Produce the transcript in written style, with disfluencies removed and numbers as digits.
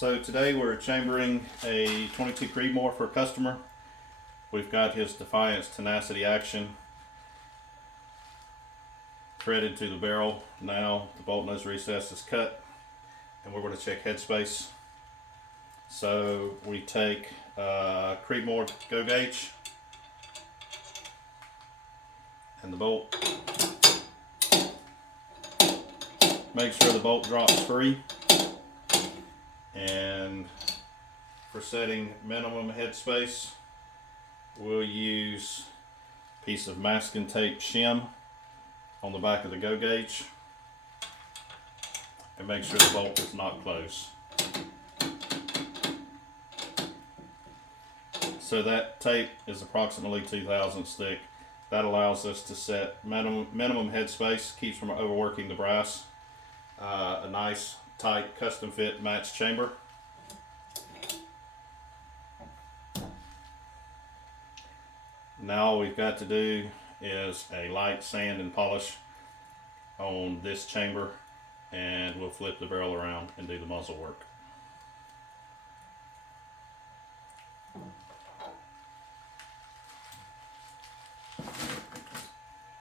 So today we're chambering a 22 Creedmoor for a customer. We've got his Defiance Tenacity Action threaded to the barrel. Now the bolt nose recess is cut and we're going to check headspace. So we take Creedmoor go gauge and the bolt. Make sure the bolt drops free. And for setting minimum headspace, we'll use a piece of masking tape shim on the back of the go gauge and make sure the bolt is not closed. So that tape is approximately 2 thousandths thick. That allows us to set minimum headspace, keeps from overworking the brass. A nice tight custom fit match chamber. Now all we've got to do is a light sand and polish on this chamber, and we'll flip the barrel around and do the muzzle work.